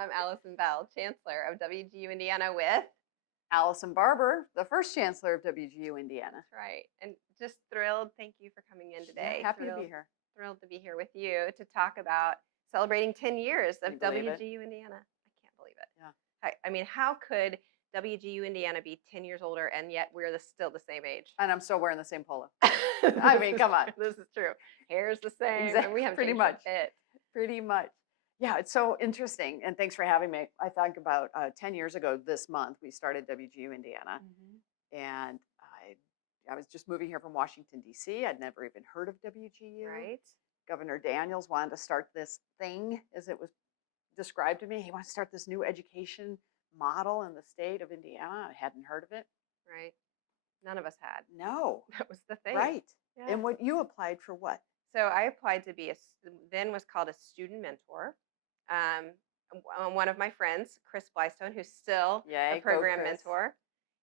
I'm Allison Bell, Chancellor of WGU Indiana with. Allison Barber, the first Chancellor of WGU Indiana. That's right. And just thrilled. Thank you for coming in today. Yeah, happy thrilled, to be here. Thrilled to be here with you to talk about celebrating 10 years Can of you believe it? WGU Indiana. I can't believe it. Yeah. I mean, how could WGU Indiana be 10 years older and yet we're still the same age? And I'm still wearing the same polo. I mean, come on. This is true. Hair's the same. Exactly. And we have Pretty changed much. a bit. Pretty much. Yeah, it's so interesting. And thanks for having me. I think about 10 years ago this month, we started WGU Indiana. And I was just moving here from Washington, D.C. I'd never even heard of WGU. Right. Governor Daniels wanted to start this thing, as it was described to me. He wants to start this new education model in the state of Indiana. I hadn't heard of it. Right. None of us had. No. That was the thing. Right. Yeah. And what you applied for what? So I applied to be then was called a student mentor. One of my friends, Chris Blystone, who's still Yay, a program go Chris. mentor,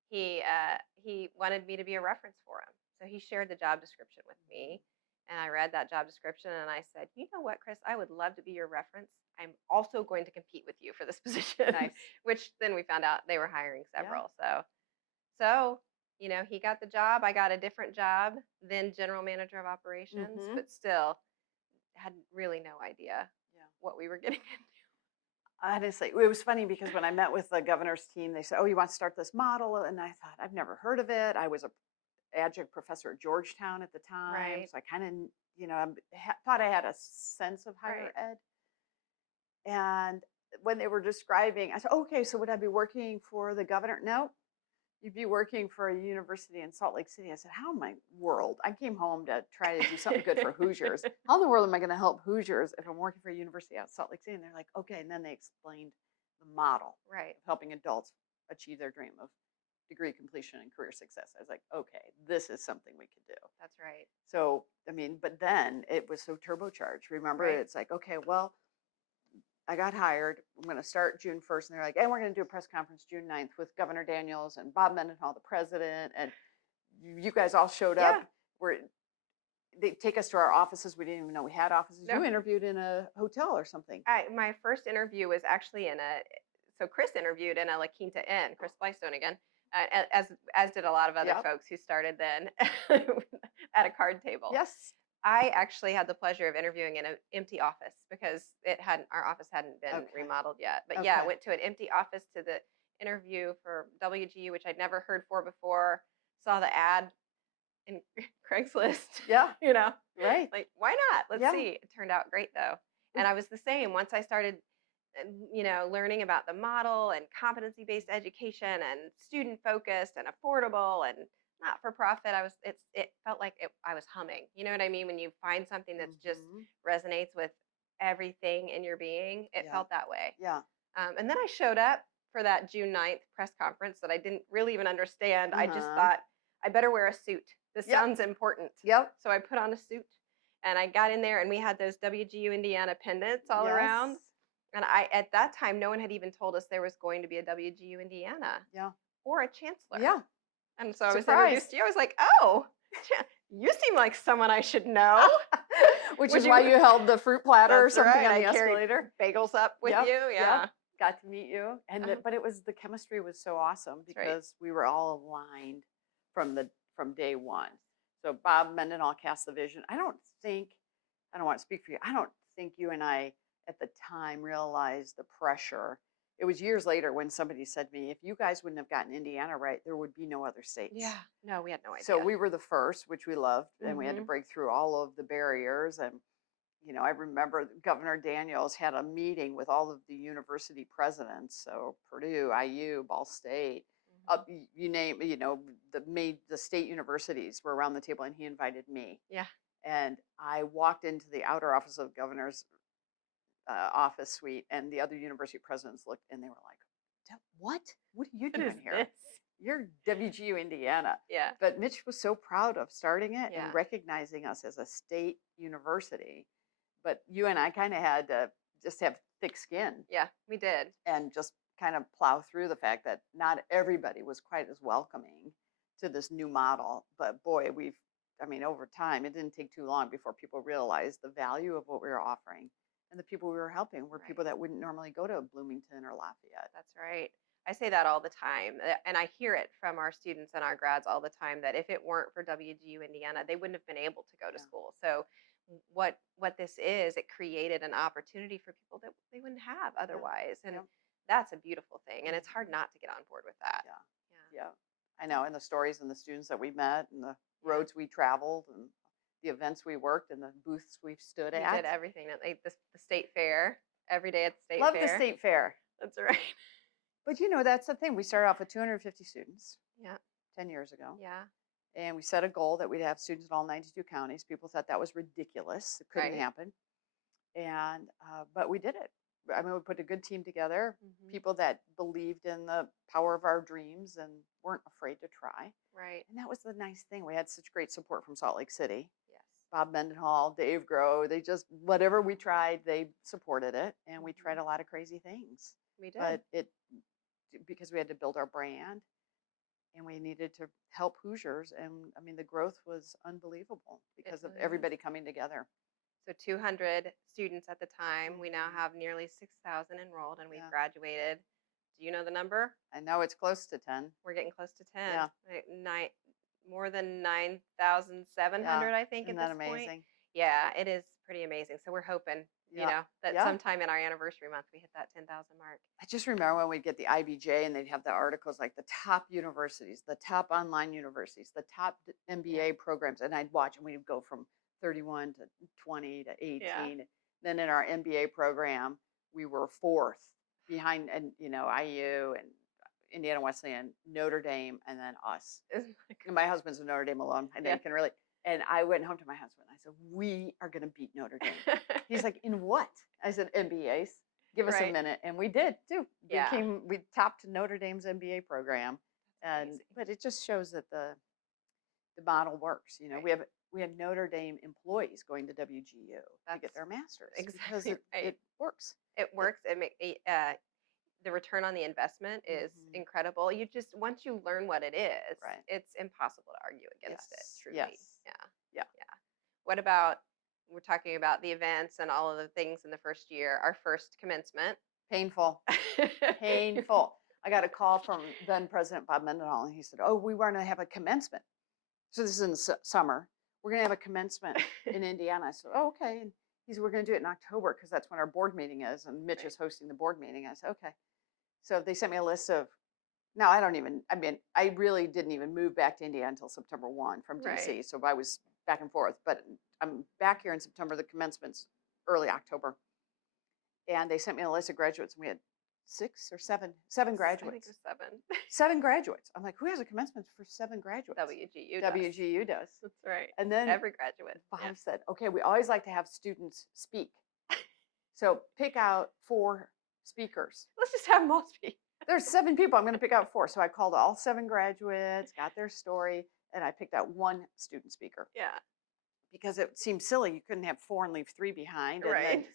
he wanted me to be a reference for him. So he shared the job description with me, and I read that job description, and I said, you know what, Chris, I would love to be your reference. I'm also going to compete with you for this position. Nice. Which then we found out they were hiring several. Yeah. So you know, he got the job. I got a different job, then general manager of operations, but still had really no idea what we were getting into. Honestly, it was funny because when I met with the governor's team, they said, oh, you want to start this model? And I thought, I've never heard of it. I was an adjunct professor at Georgetown at the time. Right. So I kind of, thought I had a sense of higher ed. And when they were describing, I said, okay, so would I be working for the governor? No. You'd be working for a university in Salt Lake City. I said, how in my world? I came home to try to do something good for Hoosiers. How in the world am I going to help Hoosiers if I'm working for a university out of Salt Lake City? And they're like, okay. And then they explained the model of helping adults achieve their dream of degree completion and career success. I was like, okay, this is something we could do. That's right. So, I mean, but then it was so turbocharged. Remember, it's like, okay, well, I got hired. I'm going to start June 1st. And they're like, and we're going to do a press conference June 9th with Governor Daniels and Bob Mendenhall, the president. And you guys all showed up. They take us to our offices. We didn't even know we had offices. No. You interviewed in a hotel or something. My first interview was actually so Chris interviewed in a La Quinta Inn, Chris Blystone again, as did a lot of other folks who started then at a card table. Yes. I actually had the pleasure of interviewing in an empty office because our office hadn't been remodeled yet. But I went to an empty office to the interview for WGU, which I'd never heard for before. Saw the ad in Craigslist. Yeah. Right. Like, why not? Let's see. It turned out great though. And I was the same once I started, learning about the model and competency-based education and student focused and affordable and not for profit. It felt like I was humming. You know what I mean? When you find something that's just resonates with everything in your being, it felt that way. Yeah. And then I showed up for that June 9th press conference that I didn't really even understand. I just thought I better wear a suit. This sounds important. Yep. So I put on a suit and I got in there and we had those WGU Indiana pendants all around. And at that time, no one had even told us there was going to be a WGU Indiana. Yeah. Or a chancellor. Yeah. And so I was introduced to you. I was like, oh, you seem like someone I should know. Which is why you held the fruit platter or something on the escalator. Bagels up with you. Yeah. Got to meet you. And but the chemistry was so awesome because we were all aligned from day one. So Bob Mendenhall cast the vision. I don't want to speak for you. I don't think you and I at the time realized the pressure. It was years later when somebody said to me, if you guys wouldn't have gotten Indiana right, there would be no other states. Yeah. No, we had no idea. So we were the first, which we loved, and we had to break through all of the barriers. And, I remember Governor Daniels had a meeting with all of the university presidents. So Purdue, IU, Ball State, you name, the state universities were around the table, and he invited me. Yeah. And I walked into the outer office of the governor's office suite, and the other university presidents looked, and they were like, what are you doing here? You're WGU Indiana. Yeah. But Mitch was so proud of starting it and recognizing us as a state university. But you and I kind of had to just have thick skin. Yeah, we did. And just kind of plow through the fact that not everybody was quite as welcoming to this new model. But boy, over time, it didn't take too long before people realized the value of what we were offering And the people we were helping were people Right. that wouldn't normally go to Bloomington or Lafayette. That's right. I say that all the time, and I hear it from our students and our grads all the time that if it weren't for WGU Indiana, they wouldn't have been able to go to Yeah. school. So, what this is, it created an opportunity for people that they wouldn't have Yeah. otherwise, and Yeah. that's a beautiful thing. And it's hard Mhm. not to get on board with that. Yeah. Yeah. Yeah. I know. And the stories and the students that we met and the Yeah. roads we traveled and the events we worked and the booths we've stood You at. did everything at like the state fair every day at the state Love the fair. state fair. That's right. But that's the thing. We started off with 250 students Yeah. 10 years ago. Yeah. And we set a goal that we'd have students in all 92 counties. People thought that was ridiculous. It couldn't Right. happen. And, but we did it. I mean, we put a good team together, Mhm. people that believed in the power of our dreams and weren't afraid to try. Right. And that was the nice thing. We had such great support from Salt Lake City. Yes. Bob Mendenhall, Dave Groh, they just, whatever we tried, they supported it. And we tried Mhm. a lot of crazy things. We did. But because we had to build our brand and we needed to help Hoosiers. And I mean, the growth was unbelievable because of really was. everybody coming together. So 200 students at the time. We now Mhm. have nearly 6,000 enrolled, and we've Yeah. graduated. Do you know the number? I know it's close to 10. We're getting close to 10. Yeah. More than 9,700, Yeah. I think, Isn't at that this point. amazing? Yeah, it is pretty amazing. So we're hoping, Yeah. that Yeah. sometime in our anniversary month we hit that 10,000 mark. I just remember when we'd get the IBJ and they'd have the articles like the top universities, the top online universities, the top MBA programs. And I'd watch and we'd go from 31 to 20 to 18. Yeah. Then in our MBA program, we were fourth behind, and IU and Indiana Wesleyan, Notre Dame, and then us. Isn't that And my husband's a Notre Dame alum. I know Yeah. you can relate. And I went home to my husband. I said, "We are going to beat Notre Dame." great? He's like, "In what?" I said, "MBAs. Give us a Right. minute." And we did too. Yeah. We topped Notre Dame's MBA program. amazing. But it just shows that the model works. Right. We had Notre Dame employees going to WGU to That's get their master's because exactly right. it works. It works. The return on the investment is Mhm. incredible. Once you learn what it is, Right. it's impossible to argue against Yes. it. Truly. Yes. Yeah. Yeah. Yeah. What about we're talking about the events and all of the things in the first year, our first commencement. Painful. Painful. I got a call from then President Bob Mendenhall, and he said, "Oh, we want to have a commencement." So this is in the summer. We're going to have a commencement in Indiana. I said, "Oh, okay." And he said, "We're going to do it in October because that's when our board meeting is, and Mitch Right. is hosting the board meeting." I said, "Okay." So they sent me a list of. Now I really didn't even move back to Indiana until September 1 from DC. Right. So I was back and forth, but I'm back here in September. The commencement's early October. And they sent me a list of graduates, and we had seven I think graduates. it was 7. 7 graduates. I'm like, who has a commencement for 7 graduates? WGU does. WGU does. That's right. And then Every graduate. Bob Yeah. said, "Okay, we always like to have students speak. So pick out 4 speakers." Let's just have them all speak. There's 7 people. I'm going to pick out 4. So I called all 7 graduates, got their story, and I picked out 1 student speaker Yeah. because it seemed silly. You couldn't have 4 and leave 3 behind. Right.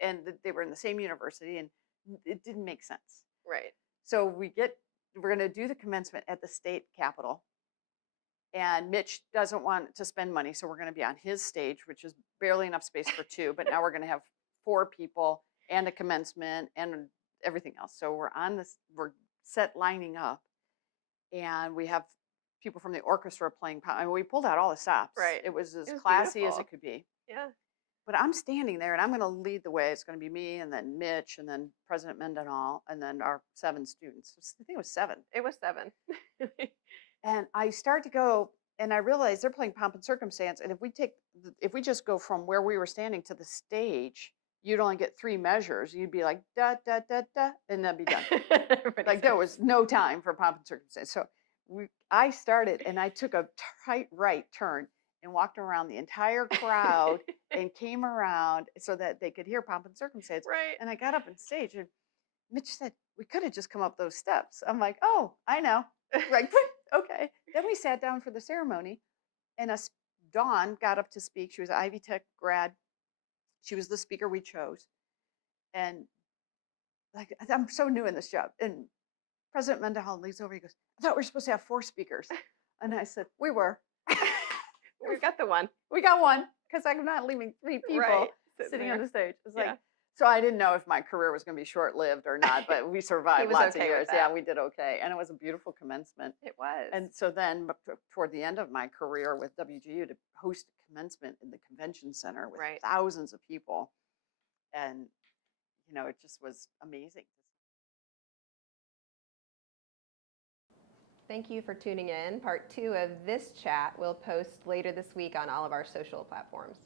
And they were in the same university, and it didn't make sense. Right. So we're going to do the commencement at the state capitol. And Mitch doesn't want to spend money, so we're going to be on his stage, which is barely enough space for 2. But now we're going to have 4 people and a commencement and everything else. So we're set lining up, and we have people from the orchestra playing. I mean, we pulled out all the stops. Right. It was as It was classy as beautiful. it could be. Yeah. But I'm standing there, and I'm going to lead the way. It's going to be me, and then Mitch, and then President Mendenhall, and then our 7 students. I think it was 7. It was 7. And I start to go, and I realize they're playing Pomp and Circumstance. And if we just go from where we were standing to the stage, you'd only get 3 measures. You'd be like, da, da, da, da, and that'd be done. Like there was no time for Pomp and Circumstance. So I started, and I took a tight right turn and walked around the entire crowd and came around so that they could hear Pomp and Circumstance. Right. And I got up on stage, and Mitch said, "We could have just come up those steps." I'm like, "Oh, I know." Like, okay. Then we sat down for the ceremony, and Dawn got up to speak. She was an Ivy Tech grad. She was the speaker we chose. And like, I'm so new in this job. And President Mendenhall leans over. He goes, "I thought we were supposed to have 4 speakers." And I said, "We were." We got the one. We got 1 because I'm not leaving 3 people Right. sitting there. on the stage. It's Yeah. like, So I didn't know if my career was going to be short-lived or not, but we He survived was lots of okay with years. that. Yeah, we did okay. And it was a beautiful commencement. It was. And so then toward the end of my career with WGU to host a commencement in the convention center with Right. thousands of people. And, it just was amazing. Thank you for tuning in. Part 2 of this chat we'll post later this week on all of our social platforms.